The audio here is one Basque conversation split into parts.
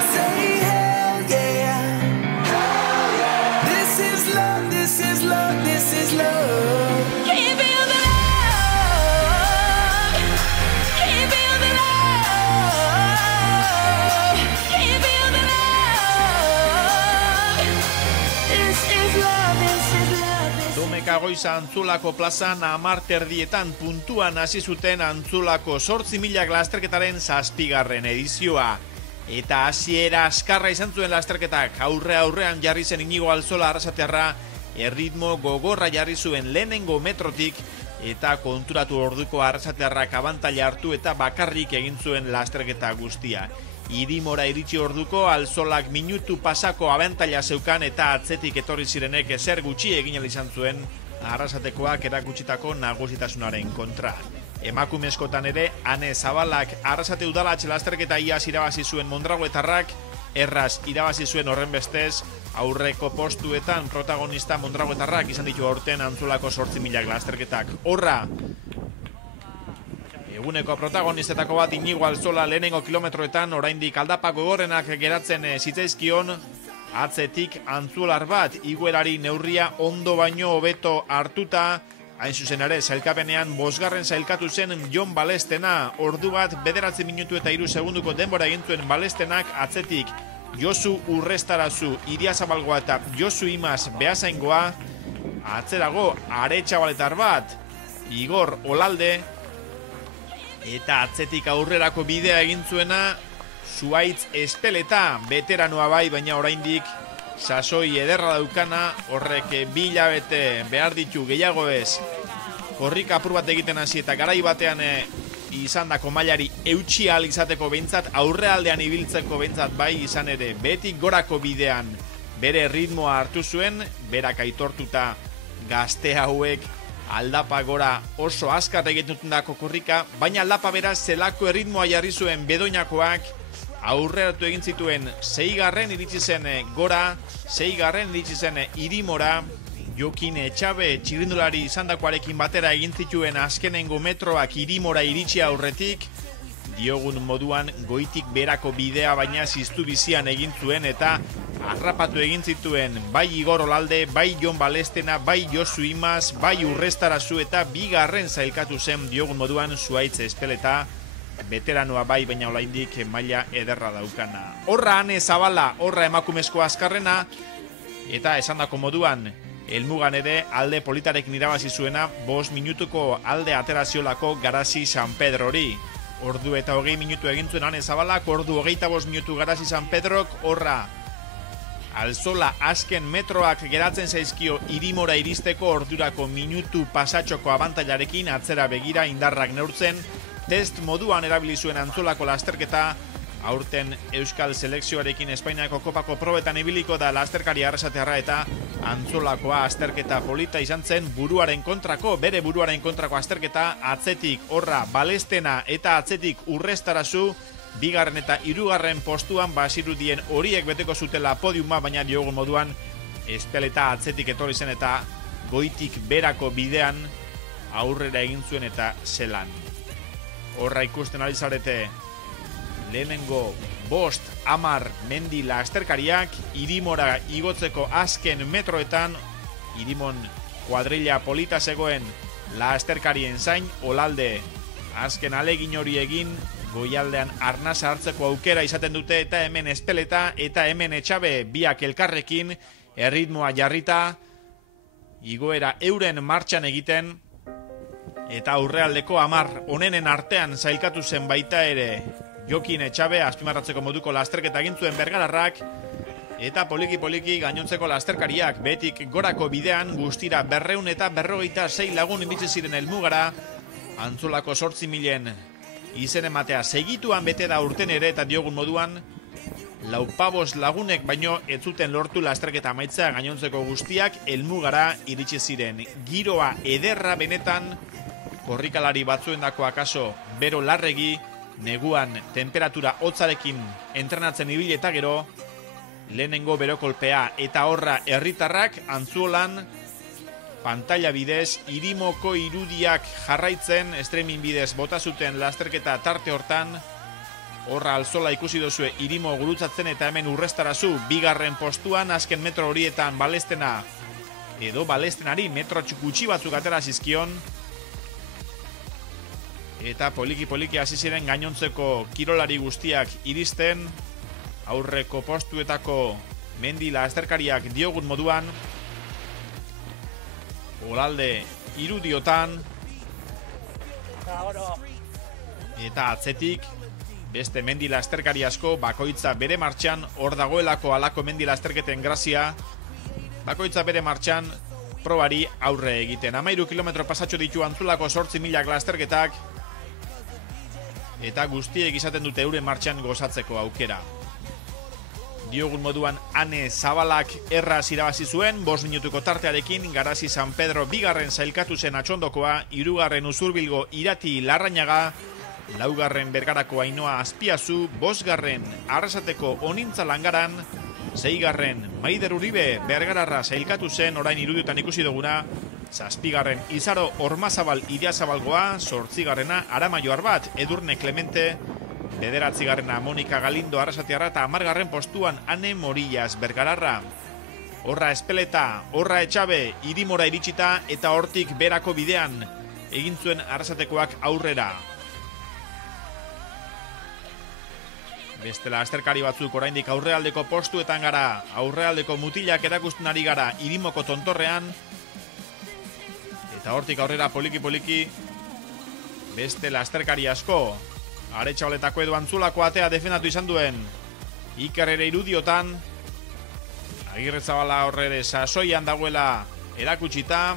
say hell yeah. This is love, this is love, this is love. Can you feel the love? Can you feel the love? Can you feel the love? This is love, this is love, this is love. Domeka goiza Antzulako plazan 10:00 puntuan hasi zuten Antzulako 8.000 lasterketaren 7. edizioa. Eta hasiera askarra izan zuen lasterketak, aurrean jarri zen Inigo Alzola arrasatearra, erritmo gogorra jarri zuen lehenengo metrotik, eta konturatu orduko arrasatearrak abantaila hartu eta bakarrik egin zuen lasterketa guztia. Irimora iritsi orduko Alzolak minutu pasako abantaila zeukan eta atzetik etorri zirenek ezer gutxi egin izan zuen arrasatekoak erakutsitako nagusitasunaren kontra. Emakumezkotan ere, Ane Zabalak arrasate udalatxe lasterketa iaz irabazi zuen mondragoetarrak, erraz irabazi zuen horren bestez, aurreko postuetan protagonista mondragoetarrak izan ditu aurten Antzulako 8.000 lasterketak. Horra, eguneko protagonistetako bat Inigo Alzola lehenengo kilometroetan oraindik aldapa gogorrenak geratzen zitzaizkion, atzetik Antzular bat igoerari neurria ondo baino hobeto hartuta, hain zuzen ere, sailkapenean 5. sailkatu zen Jon Balestena, ordu bat 9 minutu eta 3 segunduko denbora egin zuen Balestenak, atzetik Josu Urrestarazu, Idiazabalgoa eta Josu Imaz Beasaingoa, atzerago Aretxabaletar bat, Igor Olalde, eta atzetik aurrerako bidea egin zuena Zuaitz Espeleta, veteranoa bai, baina oraindik sasoi ederra daukana, horrek 2 hilabete behar ditu gehiago ez, korrika apur bat egiten hasi eta garai batean izandako mailari eutsi ahal izateko behintzat, aurrealdean ibiltzeko behintzat bai, izan ere beti gorako bidean bere ritmoa hartu zuen, berak aitortuta gazte hauek aldapa gora oso azkar egitutundako korrika, baina aldapa beraz zelako erritmoa jarri zuen Bedoinakoak, aurreratu egin zituen 6. iritsi zen gora, 6. iritsi zen Irimora, Jokin Etxabe txirrindulari izandakoarekin batera egin zituen azkenengo metroak Irimora iritsi aurretik, diogun moduan goitik berako bidea baina ziztu bizian egin zuen eta harrapatu egin zituen bai Igor Olalde, bai Jon Balestena, bai Josu Imaz, bai Urrestarazu eta 2. sailkatu zen diogun moduan Zuaitz Espeleta, veteranoa bai, baina olaindik maila ederra daukana. Horra Ane Zabala, horra emakumezko azkarrena, eta esandako moduan, helmugan ere alde politarekin irabazi zuena 5 minutuko alde ateraziolako Garazi San Pedrori. Ordu eta 20 minutu egin zuen Ane Zabalak, ordu 25 minutu Garazi San Pedrok, horra Alzola azken metroak geratzen zaizkio Irimora iristeko ordurako minutu pasatxoko abantailarekin atzera begira indarrak neurtzen, test moduan erabili zuen Antzulako lasterketa, aurten Euskal Selekzioarekin Espainiako kopako probetan ibiliko da lasterkari arrasatearra eta Antzulakoa azterketa polita izan zen buruaren kontrako, bere buruaren kontrako azterketa, atzetik horra Balestena eta atzetik Urrestarazu, 2. eta 3. postuan basirudien horiek beteko zutela podiuma, baina diogun moduan Espeleta atzetik etorri zen eta goitik berako bidean aurrera egin zuen eta zelan. Horra ikusten ari zarete lehenengo 5-10 mendi lasterkariak Irimora igotzeko azken metroetan, Irimon kuadrilla polita zegoen lasterkarien zain, Olalde azken alegin hori egin, goialdean arnasa hartzeko aukera izaten dute eta hemen Espeleta eta hemen Etxabe biak elkarrekin erritmoa jarrita, igoera euren martxan egiten, eta aurrealdeko 10 onenen artean zailkatu zen baita ere Jokin Etxabe, azpimarratzeko moduko lasterketa egin zuen Bergararrak, eta poliki-poliki gainontzeko lasterkariak betik gorako bidean guztira 246 lagun iritsi ziren helmugara, Antzulako 8.000 izen ematea segituan bete da urten ere eta diogun moduan, 4 lagunek baino ez zuten lortu lasterketa amaitzea, gainontzeko guztiak helmugara iritsi ziren. Giroa ederra benetan, korrikalari batzuendako akaso bero larregi, neguan temperatura hotzarekin entrenatzen ibili eta gero, lehenengo berokolpea eta horra herritarrak Antzuolan pantalla bidez Irimoko irudiak jarraitzen, streaming bidez bota zuten lasterketa tarte hortan, Horra alzola ikusi dozue Irimo gurutzatzen eta hemen urrestarazu bigarren postuan azken metro horietan balestena edo balestenari metro gutxi batzuk atera zizkion. Eta poliki hasi ziren gainontzeko kirolari guztiak iristen. Aurreko postuetako mendi lasterkariak diogun moduan. Olalde irudiotan. Eta atzetik beste mendi lasterkari asko, bakoitza bere martxan, hor dagoelako alako mendi lasterketen grazia. Bakoitza bere martxan probari aurre egiten. 13 kilometro pasatxo ditu Antzulako 8.000 lasterketak. Eta guztiek izaten dute euren martxan gozatzeko aukera. Diogun moduan Ane Zabalak erraz irabazi zuen, 5 minutuko tartearekin, Garazi San Pedro bigarren sailkatu zen atxondokoa, 3. Usurbilgo Irati Larrañaga, 4. Bergarako Ainoa Azpiazu, 5. Arrasateko Onintza Langaran, 6. Maider Uribe Bergararra sailkatu zen, orain irudiotan ikusi duguna, 7. Izaro Ormazabal Idiazabalgoa, 8. Aramaio Arbat Edurne Clemente, 9. Monika Galindo Arrasatearra eta 10. postuan Ane Morillas Bergararra. Horra Espeleta, Horra Etxabe, Irimora iritsita eta hortik berako bidean egin zuen Arrasatekoak aurrera. Beste lasterkari batzuk oraindik aurrealdeko postuetan gara, aurrealdeko mutilak erakusten ari gara Irimoko tontorrean. Eta hortik aurrera poliki beste lasterkari asko. Aretxabaletako edo Antzulako atea defendatu izan duen Iker ere irudiotan. Agirre Zabala horre sasoian dagoela erakutsita.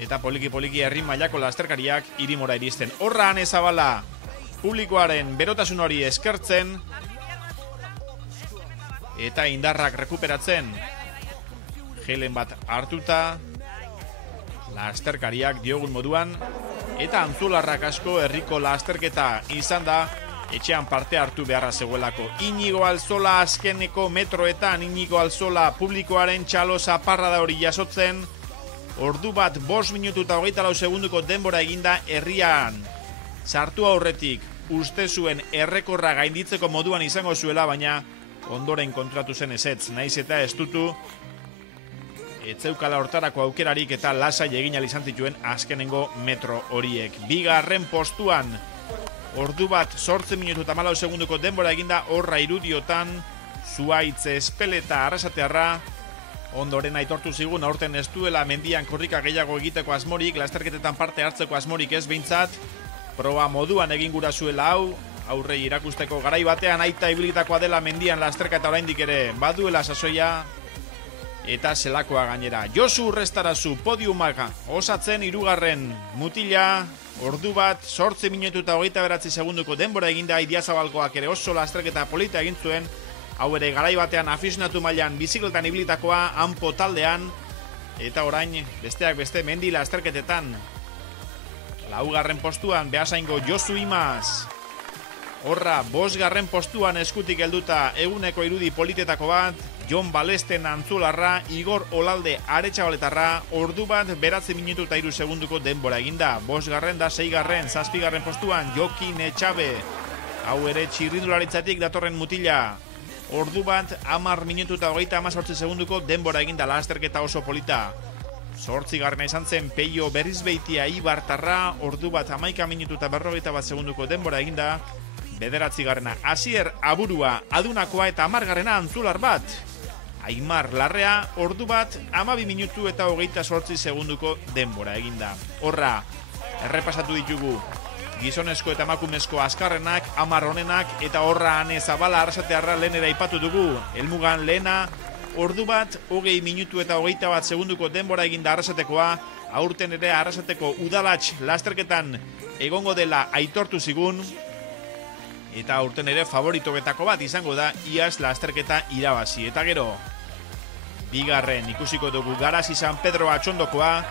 Eta poliki herri mailako lasterkariak Irimora iristen. Horra Ane Zabala publikoaren berotasun hori eskertzen eta indarrak rekuperatzen. Gelen bat hartuta lasterkariak diogun moduan. Eta Antzularrak asko herriko lasterketa izan da, etxean parte hartu beharra zegoelako. Inigo Alzola azkeneko metroetan, Inigo Alzola publikoaren txalo zaparra da hori jasotzen. Ordu bat 5 minutu eta 24 segunduko denbora eginda herrian. Sartu aurretik uste zuen errekorra gainditzeko moduan izango zuela, baina ondoren kontratu zen ezetz. Naiz eta estutu etzeukala hortarako aukerarik eta lasai egin izan zituen azkenengo metro horiek. Bigarren postuan, ordu bat 8 minutu eta 14 segunduko denbora eginda Horra irudiotan, Zuaitz Espeleta Arrasatearra. Ondoren aitortu zigun aurten ez duela mendian korrika gehiago egiteko asmorik, lasterketetan parte hartzeko asmorik ez behintzat. Proba moduan egin gura zuela hau, aurrei irakusteko garai batean aita ibilitakoa dela mendian lasterketa oraindik ere baduela sasoia. Eta zelakoa gainera. Josu Urrestarazu podiumak osatzen 3. mutila, ordu bat 8 minutu eta 29 segunduko denbora eginda. Idiazabalkoak ere oso lasterketa polita egin zuen. Hau ere garai batean aficionatu mailan bizikletan ibilitakoa, Anpo taldean. Eta orain besteak beste mendi lasterketetan. 4. postuan Beasaingo Josu Imaz. Horra 5. postuan eskutik helduta eguneko irudi politetako bat, Jon Balesten Antzularra, Igor Olalde Aretxabaletarra, ordu bat 9 minutu eta 3 segunduko denbora eginda. 5. da 6. 7. postuan Jokin Etxabe, hau ere txirrindularitzatik datorren mutila. Ordu bat 10 minutu eta 38 segunduko denbora eginda, lasterketa oso polita. 8. izan zen Peio Berizbeitia Ibartarra, ordu bat 11 minutu eta 41 segunduko denbora eginda. 9. Asier Aburua Adunakoa eta 10. Antzular bat. Aimar Larrea, ordu bat 12 minutu eta 28 segunduko denbora eginda. Horra, errepasatu ditugu gizonezko eta emakumezko azkarrenak, 10 honenak, eta Horra Ane Zabala Arrasatearra lehenera aipatu dugu. Helmugan lehena, ordu bat 20 minutu eta 21 segunduko denbora eginda Arrasatekoa. Aurten ere Arrasateko udalatx lasterketan egongo dela aitortu zigun. Eta aurten ere favoritoetako bat izango da iaz lasterketa irabazi. Eta gero, bigarren ikusiko dugu Garazi San Pedro atxondokoa,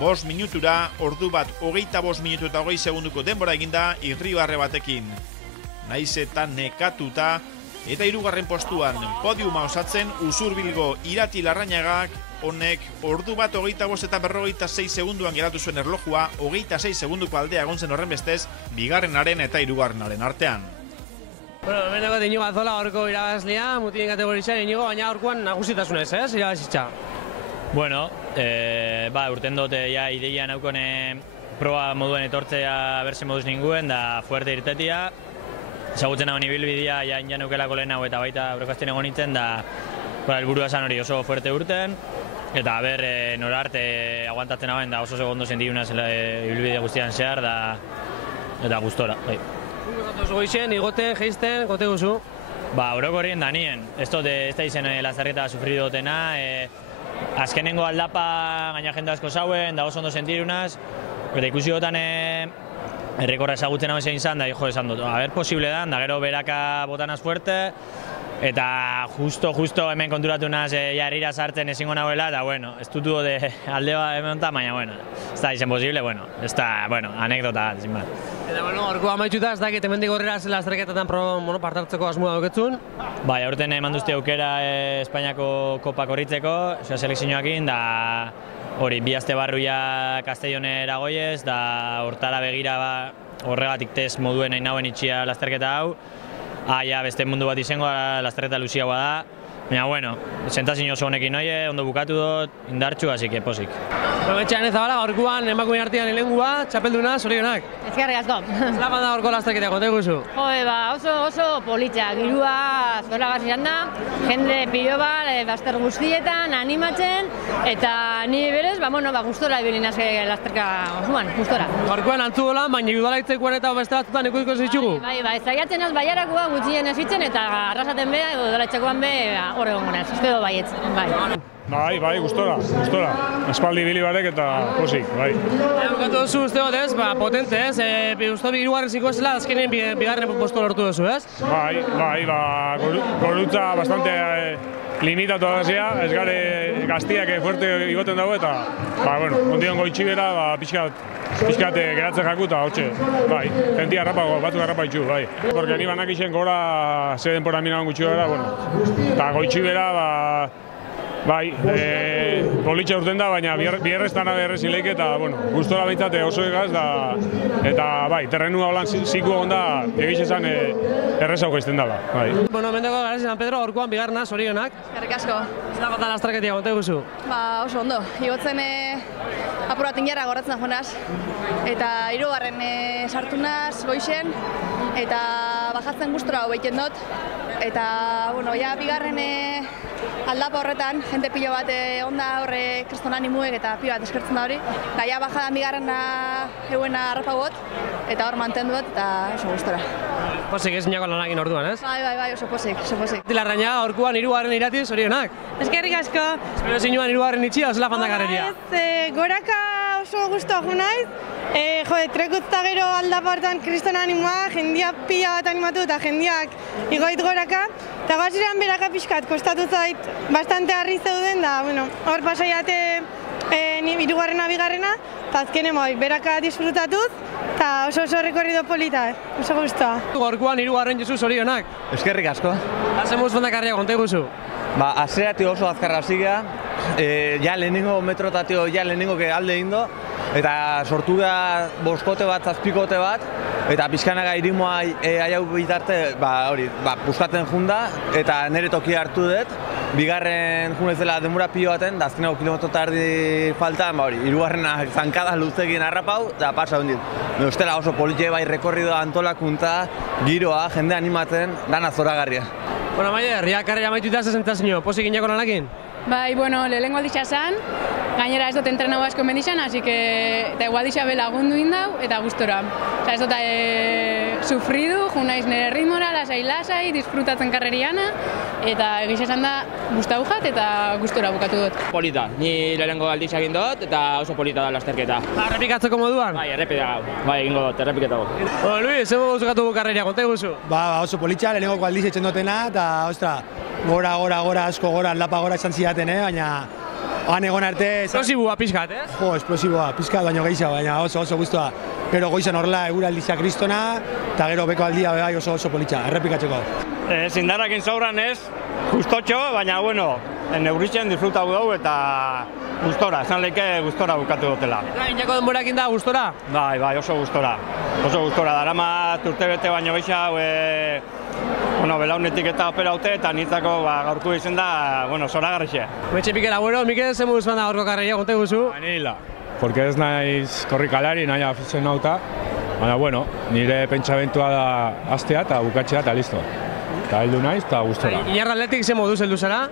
5 minutura, ordu bat 25 minutu eta 20 segunduko denbora eginda irribarre batekin. Naiz eta nekatuta, eta 3. postuan podiuma osatzen Usurbilgo Irati Larrañagak, honek ordu bat 25 eta 46 segunduan geratu zuen erlojua, 26 segunduko aldea egon zen horren bestez, bigarrenaren eta 3. artean. Bueno, hemeneko Inigo Azola gaurko irabazlea, mutien kategorian Inigo, baina gaurkoan nagusitasunez, irabazitza. Bueno, urten dut ideia naukone proba moduen etortzea berse moduz ninguen, da fuerte irtetia. Ezagutzen hau nibilbidea ja neukelako lehen hau eta baita brokastien egon nintzen, da helburua esan hori oso fuerte urten. Eta nora arte aguantatzen hauen, da oso ondo sentiunaz ibilbide guztian zehar, eta gustora. Oso goixen, igoten, geisten, gote guzu? Orokorrien da nien. Ez da izen lazarreta sufridu dutena. Azkenengo aldapa gaina jende asko zauen, da oso ondo sentirunaz. Eta ikusi gotan errekorra ezagutzen hau izan da, esan dut, posible da, da gero beraka botanaz fuerte, eta justo hemen konturatu naz herrira sartzen ezingo nahuela, eta bueno, ez dutu alde bat hemen onta, baina bueno, ez da izen posible, bueno, ez da, bueno, anekdota, ezin bat. Eta bueno, orko amaituta, ez dakit hemendik horrela zela azterketetan partartzeko asmoa duketzun? Bai, aurten eman duzte aukera Espainiako kopa korritzeko, selekzioakin, da hori, bi aste barruia Castellonera goiez, da hortara begira horregatik test moduen nahi nauen itxia lasterketa hau. Beste mundu bat izango, lasterketa luziagoa da. Baina, bueno, sentazin oso honekin noie, ondo bukatu dut, indartxu, así que posik. Etxean Ezabala, gaurkoan emakumeen artean lehengua, txapelduna, zorionak. Ezkerrik asko. Zela banda gaurko lasterketa, konta guzu? Oso politxa, girua zorra izan da, jende pilo bat, bazter guztietan, animatzen, eta ni berez, gustora ibili nazke lasterka, gustora. Gaurkoan antzugola, baina udalaitzekoan eta beste batzutan ikuiko zitzugu? Bai, zaiatzen az baiarakoa gutxien ezitzen, eta arrasaten beha, udalaitzekoan beha, hori gongonaz, espero baietz, bai. Bai, gustora. Espaldi bili barek eta posik, bai. Bukatu duzu uste bat ez, potente ez, uste hirugarren ziko esela, azkenen bigarren posto lortu duzu ez? Bai, gorutza bastante limitatu adazia, ez gare gaztiak fuerte igoten dago eta, ondion goitxibera, pixkat geratzen jaku eta hotxe, bai, jentia batzuk harrapa itxu, bai. Porque ni banak isen gora ze denpora minaban gutxi gara, eta goitxibera, bai, politxa urten da, baina bierreztan aberrez ileik eta, gustora behintzate oso egaz da, eta, bai, terrenua holan ziku egon da, egiz esan errez hau geizten dela, bai. Mendeko Garazi San Pedro, orkoan bigarna, zorionak. Eskerrik asko. Zela batan lasterketia, konta guzu? Oso ondo, igotzen apuratin jarra goratzen da joanaz, eta hirugarren sartu naz, goixen, eta bajatzen gustora hau behiten dut, eta, bigarren aldapa horretan, jende pilo bat onda horre kriston animuek eta pilo bat eskertzen da hori, eta ja bajadan bigarrena euena harrapagot, eta hor mantenduet eta oso gustora. Posik ez inako lanakin orduan, ez? Bai, oso posik. Tilarraina, orkuan hirugarren iratiz, zorionak. Eskerrik asko. Espero zinuan hirugarren itxia, zela fandakarreria. Goraka oso guztua jo naiz. Trekutza gero aldapa hortan kriston animoa, jendia pila bat animatu eta jendiak igoit goraka. Eta gazirean beraka pixkat, kostatu zait bastante harri zeuden da, hor pasaiate hirugarrena bigarrena, eta azkenen beraka disfrutatuz, eta oso rekorrido polita, oso guztua. Gorkuan hirugarren Jesu zorionak. Eskerrik asko. Hazemuz fandakarria, konta guzu? Azerati oso azkarra zigea, ja lehenengo metrotatio, ja lehenengo alde indo, eta sortu da boskote bat, zazpikote bat, eta pixkanaga irimoa aiau bitarte, buskaten junda, eta nire tokia hartu dut, bigarren junez dela denbora pilo baten, da azkenago kilometro tardi falta, hirugarrena zankada luzegin harrapau, eta pasa hondit. Ustela oso politie bai rekorrido antolakunta, giroa, jende animatzen, dana zoragarria. Maider, karrera amaituta zezentazio, posik inako lanakin? Bai, lehenengo alditza zan, gainera ez dut entrenau asko mendizan, así que eta egualditza be lagundu indau eta gustora. Ez dut sufridu, jo naiz nire ritmora, lasai, disfrutatzen karreriana, eta egiz esan da gustau jat eta gustora bukatu dut. Polita, ni lehenengo alditza egin dut eta oso polita da lasterketa. Errepikatzeko moduan? Bai, egingo dut, errepiketago. Luis, zebo guzukatu karreria, konta guzu? Oso politxa, lehenengo alditza etxen dutena, eta, gora, asko gora, aldapa gora esan zidaten, baina han egon arte... Esplosiboa pixkat, ez? Esplosiboa pixkat, baina gehiago, baina oso guztua. Gero goizan horrela egura alditza kristona, eta gero beko aldia bai oso politxa, errepikatzeko. Zindarrakin zauran ez, justotxo, baina, neurritzen disfrutau dugu eta gustora, esan lehike gustora bukatu dutela. Eta inako denborakin da gustora? Bai, oso gustora. Oso gustora, daramat urtebete baino gehiago, belaunetik eta opera haute, eta nintzako gaurko izen da, zoragarrixe. Metxe Mikel Agüero, Mikel, zen moduz da gaurko karreria, konta guzu? Nila, porque ez naiz korrikalari, nahi afizionauta, baina, nire pentsamentua da astea eta bukatzea eta listo. Eta heldu naiz eta gustora. Inarra Atletik zen moduz heldu zara?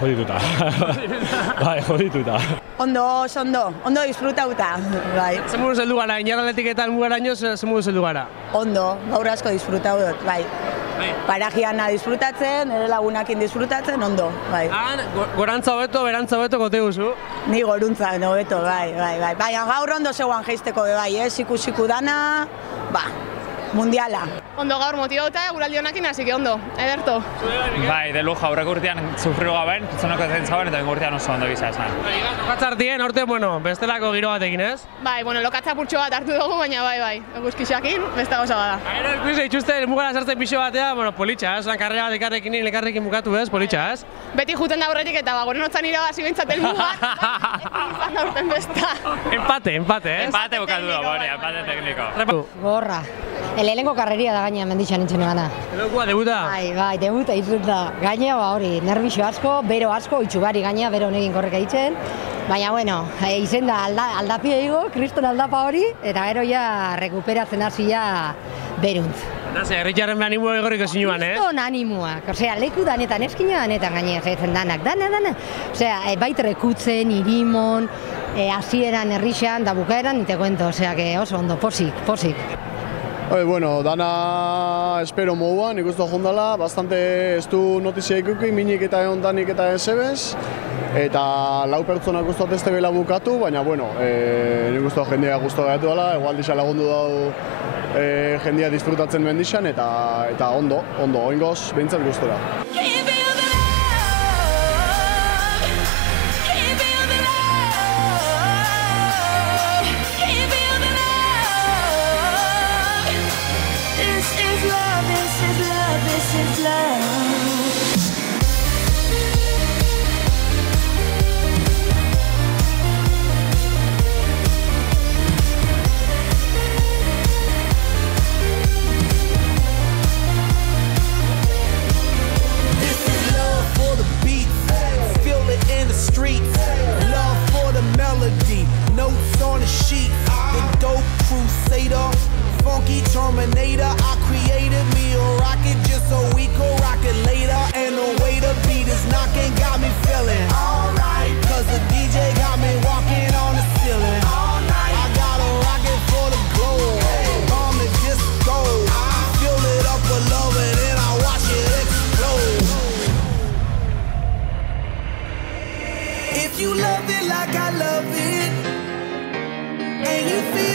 Jodituta. Bai, jodituta. Ondo disfrutauta. Bai. Zer moduz heldu gara, Inarra Atletiketan mugaraino, zer moduz heldu gara? Ondo, gaur asko disfrutau dut, bai. Parajiana disfrutatzen, ere lagunakin disfrutatzen, ondo, bai. Gorantza hobeto, berantza hobeto kote guzu? Ni goruntza hobeto, bai. Baina gaur ondo zeuan geisteko bai, ikusiku dana, mundiala. Ondo gaur motibauta, guraldi honakin, hasi que ondo, ederto. Bai, de luja, aurreko urtean sufriru gaben, pertsonako zen zauen eta urtean oso ondo gisa esan. Lokatzartien, aurte, bestelako giro batekin, ez? Bai, lokatza purtxo bat hartu dugu, baina bai, eguzkixakin, beste gauza bada. Gero, ikusi, itxuste, mugara sartzen pixo batea, politxa, ez? Karrera bat elkarrekin bukatu, ez? Politxa, ez? Beti juten da horretik eta goren hotzan irabazi bentsatel mugat, izan da urten besta. Empate, ez? Empate bukatu da, empate tekniko. Gorra. Lehenengo karreria da gaina menditxan nintzen gana. Lehenengoa, debuta? Bai, debuta izuta. Gaina, hori, nerbixo asko, bero asko, itxugari gaina, bero negin korreka ditzen. Baina, izen da aldapia ego, kriston aldapa hori, eta gero ja rekuperatzen hasia beruntz. Eta ze, herritxarren animua egorriko zinuan, eh? Kriston animuak, leku danetan, eskina danetan gaina, zaitzen danak, dana. Bait rekutzen, irimon, hasieran herrixan, da bukaeran, nite kuento, oso ondo, posik. Dana espero moduan, ikustu jondala, bastante ez du notizia ikuki, minik eta egon danik eta esebez, eta 4 pertsonak guztuat ez tebela bukatu, baina, nik uste jendea guztu gaitu dela, egualdisa lagundu dau jendea disfrutatzen mendixan, eta ondo, oingoz, behintzat guztura. Terminator, I created me a rocket just so we could rock it later. And the way the beat is knocking got me feeling alright. Cause the DJ got me walking on the ceiling all night. I got a rocket for the globe, on the disco. Fill it up with love and then I watch it explode. If you love it like I love it, and you feel